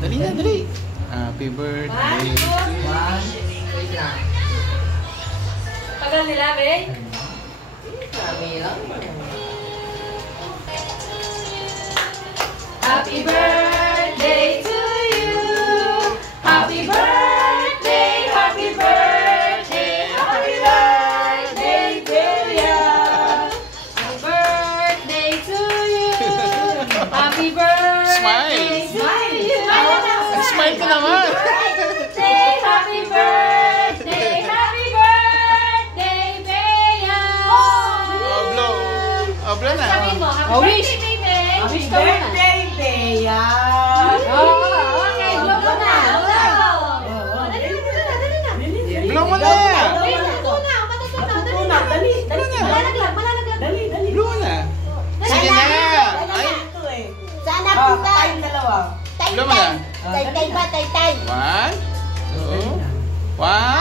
Dali na, dali. Happy birthday. Tagal nila, babe. Happy birthday to you. Happy birthday, happy birthday, happy birthday to you. Happy birthday to you. Happy birthday Smile. to you. Smile ka naman. Happy birthday, happy birthday, Bea. Oh, blow. Oh, blow na. Sabihin mo, happy Wish. birthday, baby. Wish ka muna. Birthday, Bea! Okay, blow mo na. Blow. Dali na. Blow mo na. Wait, matutunaw. Matutunaw, dali. Malalaglag. Dali. Blow na. Sige na. Ay, Ito eh. Sana Oh, punta. tayong dalawa. Tay, blow mo na. tay, tay ba, tay, tay. 1, 2, 1.